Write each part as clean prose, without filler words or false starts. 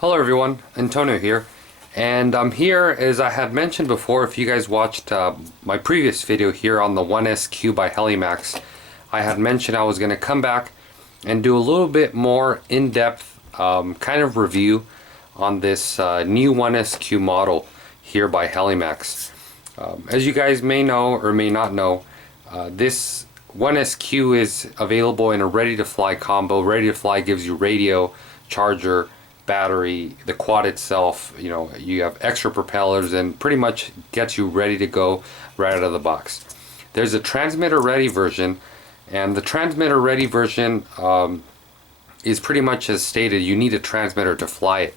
Hello everyone, Antonio here, and I'm here as I had mentioned before. If you guys watched my previous video here on the 1SQ by HeliMax, I had mentioned I was going to come back and do a little bit more in-depth kind of review on this new 1SQ model here by HeliMax. As you guys may know or may not know, this 1SQ is available in a ready-to-fly combo. Ready-to-fly gives you radio, charger, battery, the quad itself. You know, you have extra propellers and pretty much gets you ready to go right out of the box. There's a transmitter ready version, and the transmitter ready version is pretty much as stated. You need a transmitter to fly it.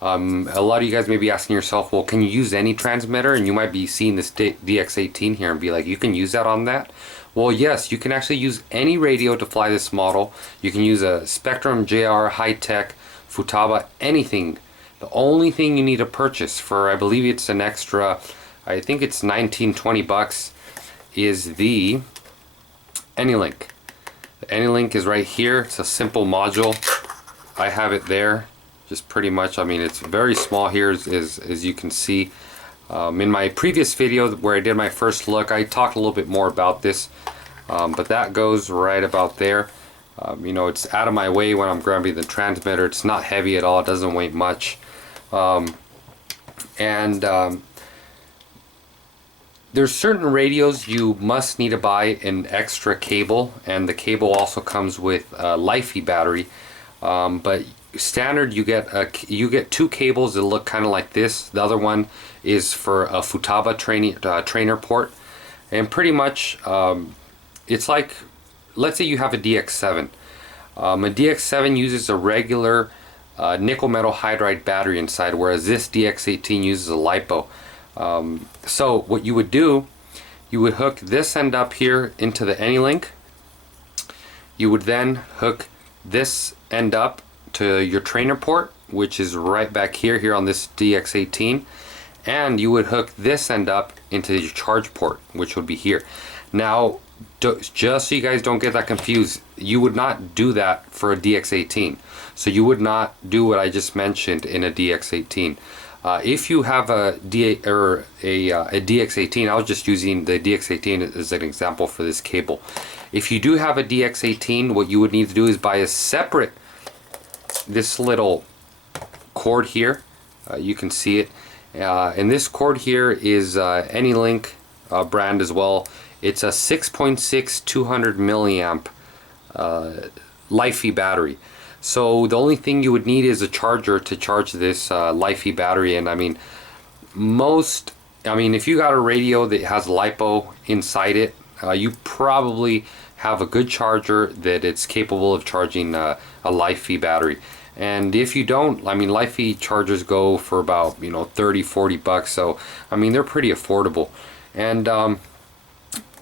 A lot of you guys may be asking yourself, well, can you use any transmitter? And you might be seeing this DX18 here and be like, you can use that on that? Well, yes, you can actually use any radio to fly this model. You can use a Spectrum, JR, High-Tech, Futaba, anything. The only thing you need to purchase for, I believe it's an extra, I think it's 19-20 bucks, is the AnyLink. The AnyLink is right here. It's a simple module. I have it there. Just pretty much, I mean, it's very small here as you can see. In my previous video where I did my first look, I talked a little bit more about this, but that goes right about there. You know, it's out of my way when I'm grabbing the transmitter. It's not heavy at all. It doesn't weigh much. There's certain radios you must need to buy an extra cable, and the cable also comes with a Lifey battery. But standard, you get two cables that look kind of like this. The other one is for a Futaba trainer port, and pretty much it's like, let's say you have a DX7. A DX7 uses a regular nickel metal hydride battery inside, whereas this DX18 uses a LiPo. So what you would do, you would hook this end up here into the AnyLink. You would then hook this end up to your trainer port, which is right back here on this DX18, and you would hook this end up into your charge port, which would be here. Now, just so you guys don't get that confused, you would not do that for a DX18. So you would not do what I just mentioned in a DX18. If you have a DX18, I was just using the DX18 as an example for this cable. If you do have a DX18, what you would need to do is buy a separate, this little cord here. You can see it. And this cord here is AnyLink brand as well. It's a 6.6 200 milliamp Lifey battery. So the only thing you would need is a charger to charge this Lifey battery. And I mean, if you got a radio that has LiPo inside it, you probably have a good charger that it's capable of charging a Lifey battery. And if you don't, I mean, Lifey chargers go for about 30-40 bucks. So I mean, they're pretty affordable. And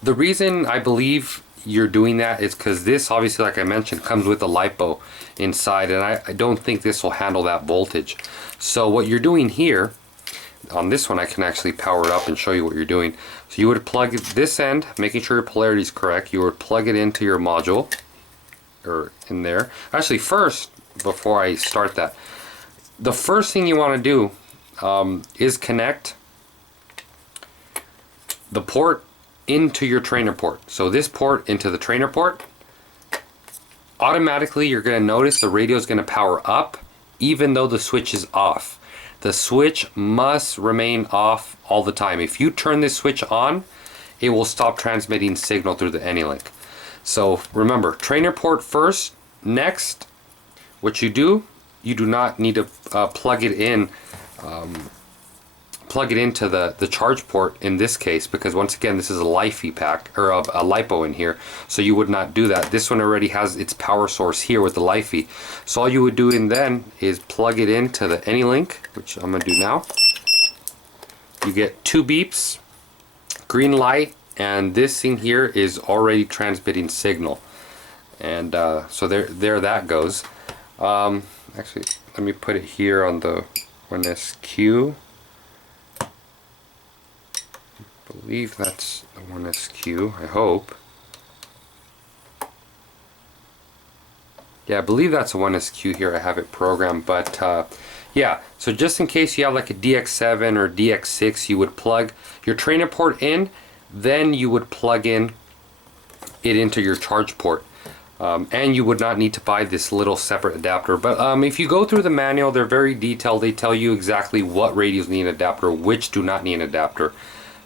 the reason I believe you're doing that is because this, obviously, like I mentioned, comes with a LiPo inside, and I don't think this will handle that voltage. So what you're doing here, on this one, I can actually power it up and show you what you're doing. So you would plug this end, making sure your polarity is correct. You would plug it into your module, or in there. Actually, first, before I start that, the first thing you want to do is connect the port into your trainer port. So this port into the trainer port, automatically you're going to notice the radio is going to power up even though the switch is off. The switch must remain off all the time. If you turn this switch on, it will stop transmitting signal through the AnyLink. So remember, trainer port first. Next, what you do not need to plug it in, plug it into the charge port in this case, because once again, this is a Lifey pack, or a LiPo in here, so you would not do that. This one already has its power source here with the Lifey. So all you would do then is plug it into the AnyLink, which I'm going to do now. You get two beeps, green light, and this thing here is already transmitting signal. And so there that goes. Actually, let me put it here on the 1SQ. I believe that's the 1SQ, I hope. Yeah, I believe that's a 1SQ here. I have it programmed, but Yeah, so just in case you have like a DX7 or DX6, you would plug your trainer port in, then you would plug in it into your charge port. And you would not need to buy this little separate adapter. But if you go through the manual, they're very detailed. They tell you exactly what radios need an adapter, which do not need an adapter.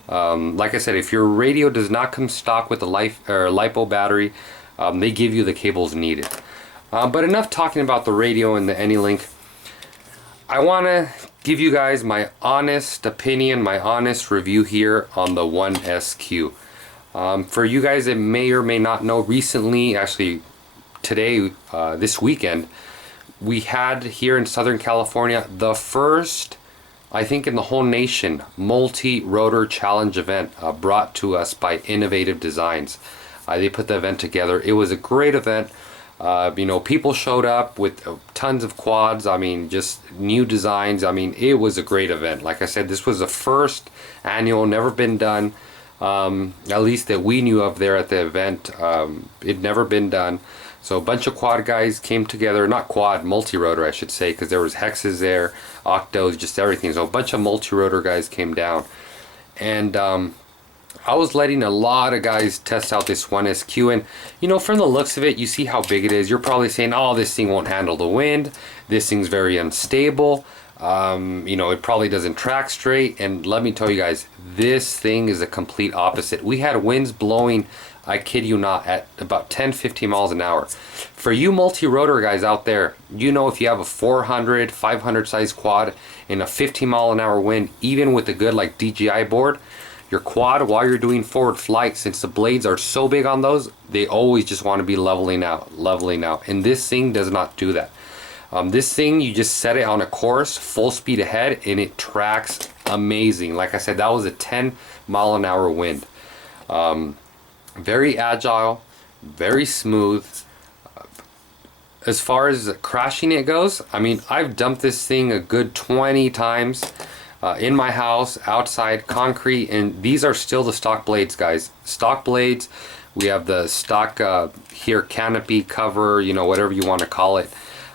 Like I said, if your radio does not come stock with a LiPo battery, they give you the cables needed. But enough talking about the radio and the AnyLink. I want to give you guys my honest opinion, my honest review here on the One SQ. For you guys that may or may not know, recently, actually today, this weekend, we had here in Southern California the first, I think in the whole nation, multi-rotor challenge event brought to us by Innovative Designs. They put the event together. It was a great event. You know, people showed up with tons of quads. I mean, just new designs. I mean, it was a great event. Like I said, this was the first annual, never been done. At least that we knew of there at the event. It'd never been done. So a bunch of quad guys came together, not quad, multi-rotor I should say, because there was hexes there, octos, just everything. So a bunch of multi-rotor guys came down. And I was letting a lot of guys test out this One SQ, and you know, from the looks of it, you see how big it is. You're probably saying, oh, this thing won't handle the wind. This thing's very unstable. You know, it probably doesn't track straight. And let me tell you guys, this thing is a complete opposite. We had winds blowing, I kid you not, at about 10-15 miles an hour. For you multi-rotor guys out there, you know, if you have a 400, 500 size quad in a 15 mile an hour wind, even with a good like DJI board, your quad, while you're doing forward flight, since the blades are so big on those, they always just want to be leveling out. And this thing does not do that. This thing, you just set it on a course, full speed ahead, and it tracks amazing. Like I said, that was a 10 mile an hour wind. Very agile, very smooth. As far as crashing it goes, I mean, I've dumped this thing a good 20 times in my house, outside, concrete, and these are still the stock blades, guys. Stock blades. We have the stock here canopy cover, you know, whatever you want to call it.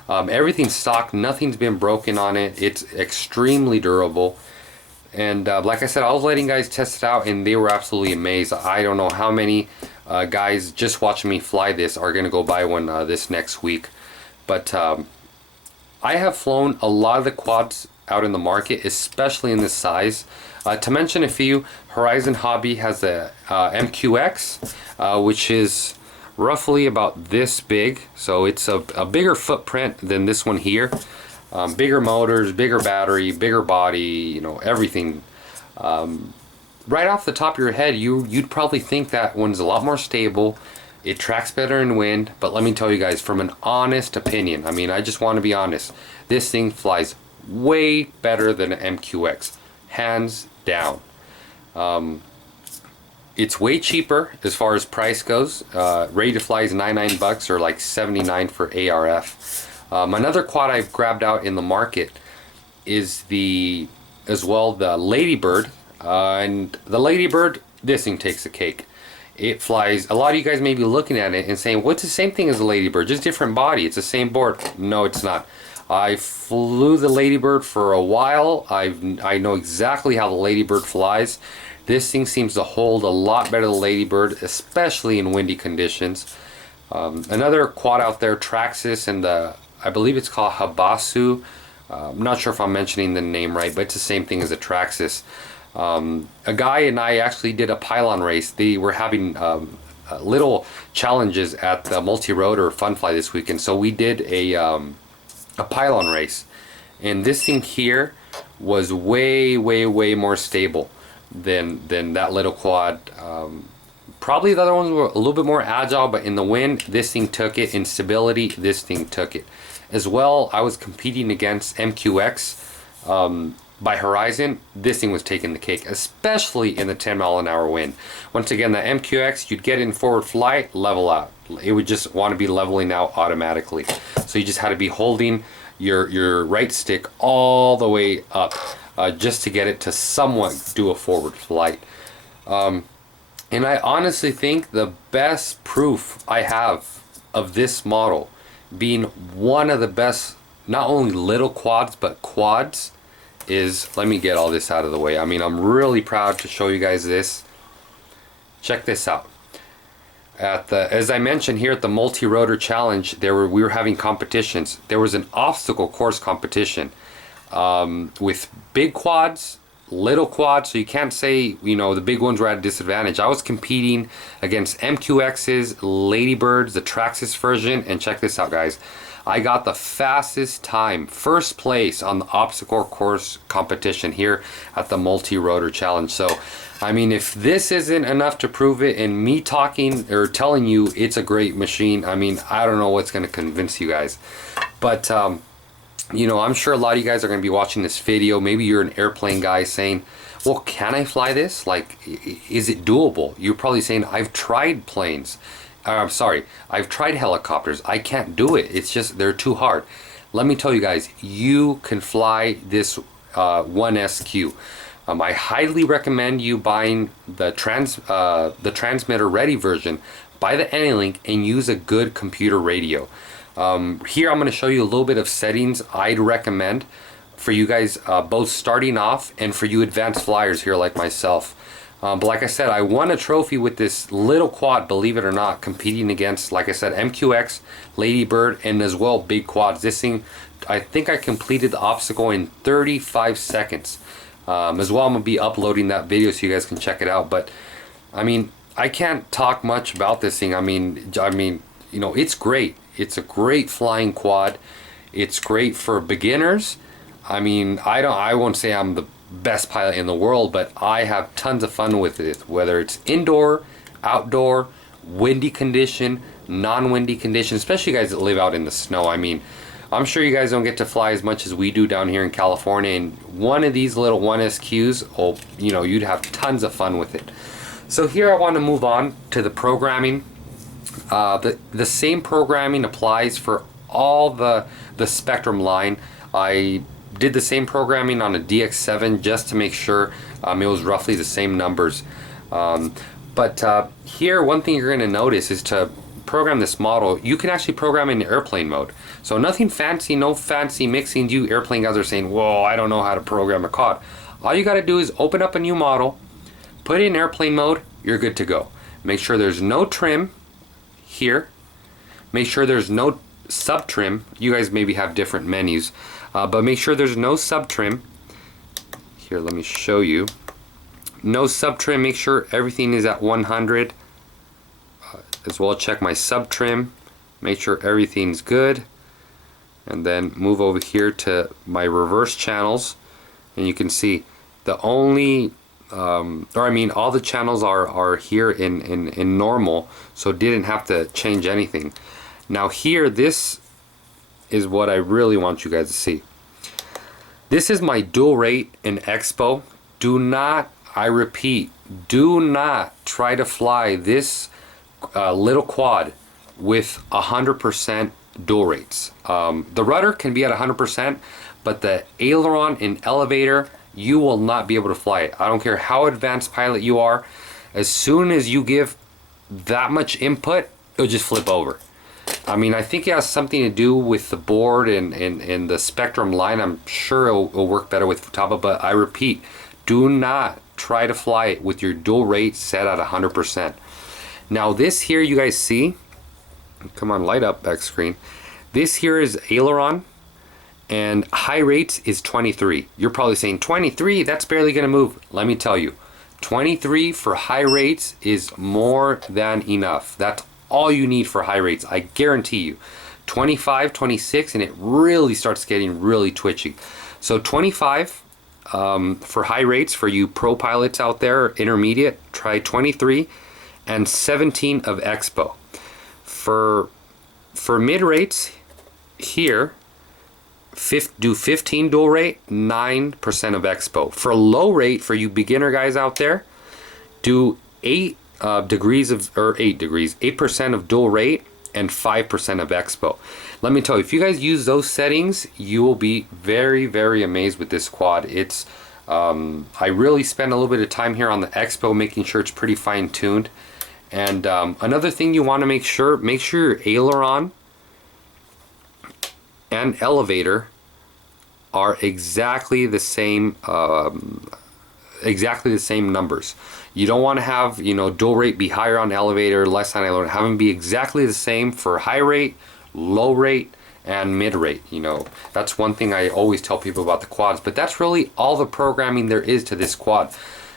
Everything's stock, nothing's been broken on it. It's extremely durable. And like I said, I was letting guys test it out and they were absolutely amazed. I don't know how many guys just watching me fly this are going to go buy one this next week. But I have flown a lot of the quads out in the market, especially in this size. To mention a few, Horizon Hobby has the MQX, which is roughly about this big, so it's a bigger footprint than this one here. Bigger motors, bigger battery, bigger body, you know, everything. Right off the top of your head, you'd probably think that one's a lot more stable. It tracks better in wind, but let me tell you guys, from an honest opinion, I mean, I just want to be honest, this thing flies way better than an MQX, hands down. It's way cheaper as far as price goes. Ready to fly is $99 or like $79 for ARF. Another quad I've grabbed out in the market is the Ladybird. And the Ladybird, this thing takes the cake. It flies, a lot of you guys may be looking at it and saying, what's the same thing as the Ladybird? Just different body, it's the same board. No, it's not. I flew the Ladybird for a while. I know exactly how the Ladybird flies. This thing seems to hold a lot better than the Ladybird, especially in windy conditions. Another quad out there, Traxxas, and I believe it's called Habasu. I'm not sure if I'm mentioning the name right, but it's the same thing as a Traxxas. A guy and I actually did a pylon race. They were having little challenges at the multi-rotor fun fly this weekend, so we did a pylon race, and this thing here was way more stable than that little quad. Probably the other ones were a little bit more agile, but in the wind, this thing took it. In stability, this thing took it. As well, I was competing against MQX by Horizon. This thing was taking the cake, especially in the 10 mile an hour wind. Once again, the MQX, you'd get in forward flight, level out. It would just want to be leveling out automatically. So you just had to be holding your right stick all the way up just to get it to somewhat do a forward flight. And I honestly think the best proof I have of this model being one of the best not only little quads but quads is, let me get all this out of the way. I mean, I'm really proud to show you guys this. Check this out. As I mentioned here at the multi-rotor challenge, we were having competitions. There was an obstacle course competition with big quads, little quads, so you can't say, you know, the big ones were at a disadvantage. I was competing against MQX's, Ladybirds, the Traxxas version, and check this out, guys. I got the fastest time, first place on the obstacle course competition here at the multi-rotor challenge. So, I mean, if this isn't enough to prove it, and me talking or telling you it's a great machine, I mean, I don't know what's going to convince you guys. But, you know, I'm sure a lot of you guys are going to be watching this video. Maybe you're an airplane guy saying, well, can I fly this? Like, is it doable? You're probably saying, I've tried planes. I'm sorry, I've tried helicopters. I can't do it. It's just, they're too hard. Let me tell you guys, you can fly this 1SQ. I highly recommend you buying the transmitter ready version. Buy the AnyLink and use a good computer radio. Here I'm going to show you a little bit of settings I'd recommend for you guys both starting off and for you advanced flyers here like myself. But like I said, I won a trophy with this little quad, believe it or not, competing against, like I said, MQX, Ladybird, and as well big quads. This thing, I think I completed the obstacle in 35 seconds. As well, I'm going to be uploading that video so you guys can check it out. But, I mean, I can't talk much about this thing. I mean, you know, it's great. It's a great flying quad. It's great for beginners. I mean, I won't say I'm the best pilot in the world, but I have tons of fun with it, whether it's indoor, outdoor, windy condition, non-windy condition, especially you guys that live out in the snow. I mean, I'm sure you guys don't get to fly as much as we do down here in California, and one of these little 1SQs, oh, you know, you'd have tons of fun with it. So here I want to move on to the programming. The same programming applies for all the Spectrum line. I did the same programming on a DX7 just to make sure it was roughly the same numbers. But here, one thing you're going to notice is to program this model, you can actually program in airplane mode. So nothing fancy, no fancy mixing. You airplane guys are saying, whoa, I don't know how to program a quad. All you got to do is open up a new model, put it in airplane mode, you're good to go. Make sure there's no trim here. Make sure there's no sub trim. You guys maybe have different menus. But make sure there's no sub trim. Here, let me show you. No sub trim. Make sure everything is at 100. As well, check my sub trim. Make sure everything's good. And then move over here to my reverse channels. And you can see the only, all the channels are here in normal. So didn't have to change anything. Now here, this is what I really want you guys to see. This is my dual rate in Expo. Do not, I repeat, do not try to fly this little quad with 100% dual rates. The rudder can be at 100%, but the aileron and elevator, you will not be able to fly it. I don't care how advanced pilot you are. As soon as you give that much input, it'll just flip over. I mean, I think it has something to do with the board and the Spectrum line. I'm sure it'll work better with Futaba, but I repeat, do not try to fly it with your dual rate set at 100%. Now this here you guys see, come on, light up back screen. This here is aileron, and high rates is 23. You're probably saying 23, that's barely gonna move. Let me tell you, 23 for high rates is more than enough. That's all you need for high rates, I guarantee you. 25, 26, and it really starts getting really twitchy. So 25 for high rates for you pro pilots out there, intermediate, try 23, and 17 of Expo. For mid rates here, do 15 dual rate, 9% of Expo. For low rate, for you beginner guys out there, do 8% of dual rate and 5% of Expo. Let me tell you, if you guys use those settings, you will be very, very amazed with this quad. It's I really spend a little bit of time here on the Expo making sure it's pretty fine-tuned. And another thing you want to make sure your aileron and elevator are exactly the same numbers. You don't want to have, you know, dual rate be higher on elevator, less on elevator. Have them be exactly the same for high rate, low rate, and mid rate. You know, that's one thing I always tell people about the quads, but that's really all the programming there is to this quad.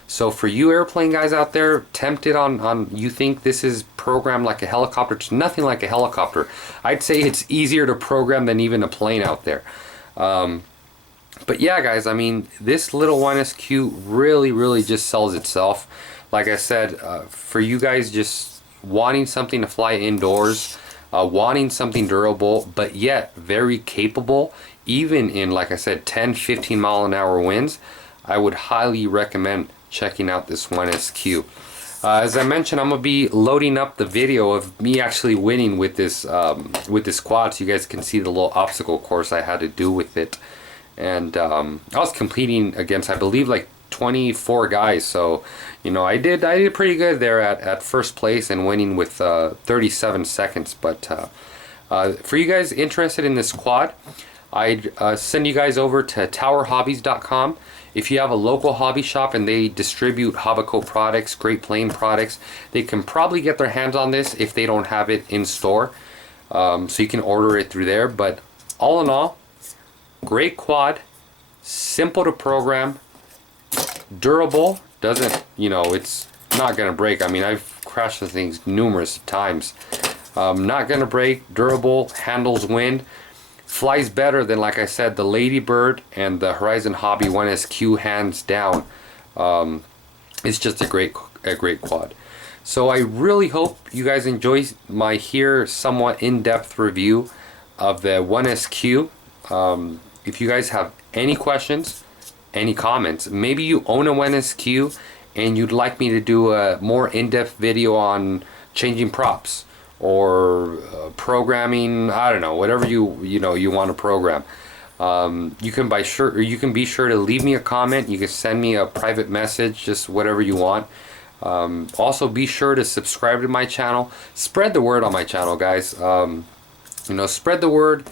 So for you airplane guys out there tempted on you think this is programmed like a helicopter, it's nothing like a helicopter. I'd say it's easier to program than even a plane out there. But yeah, guys, I mean, this little 1SQ really just sells itself. Like I said, for you guys just wanting something to fly indoors, wanting something durable, but yet very capable, even in, like I said, 10-15 mile an hour winds, I would highly recommend checking out this 1SQ. As I mentioned, I'm gonna be loading up the video of me actually winning with this quad, so you guys can see the little obstacle course I had to do with it. And I was competing against, I believe, like 24 guys, so you know, I did pretty good there at first place and winning with 37 seconds. But for you guys interested in this quad, I'd send you guys over to towerhobbies.com. If you have a local hobby shop and they distribute Hobbico products, Great Plain products, they can probably get their hands on this if they don't have it in store. So you can order it through there. But all in all, great quad, simple to program, durable, doesn't, you know, it's not gonna break. I mean, I've crashed the things numerous times. Not gonna break, durable, handles wind, flies better than, like I said, the Ladybird and the Horizon Hobby 1SQ, hands down. It's just a great quad. So I really hope you guys enjoy my here somewhat in-depth review of the 1SQ. If you guys have any questions, any comments, maybe you own a 1SQ and you'd like me to do a more in-depth video on changing props or programming, I don't know, whatever you want to program, you can be sure to leave me a comment. You can send me a private message, just whatever you want. Also be sure to subscribe to my channel, spread the word on my channel, guys. You know, spread the word.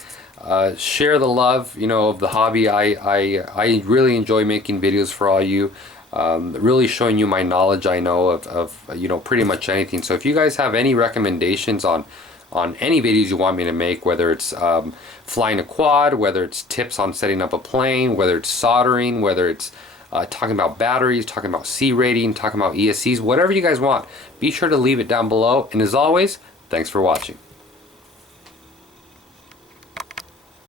Share the love, you know, of the hobby. I really enjoy making videos for all you, really showing you my knowledge I know of you know, pretty much anything. So if you guys have any recommendations on any videos you want me to make, whether it's flying a quad, whether it's tips on setting up a plane, whether it's soldering, whether it's talking about batteries, talking about C rating, talking about ESCs, whatever you guys want, be sure to leave it down below. And as always, thanks for watching.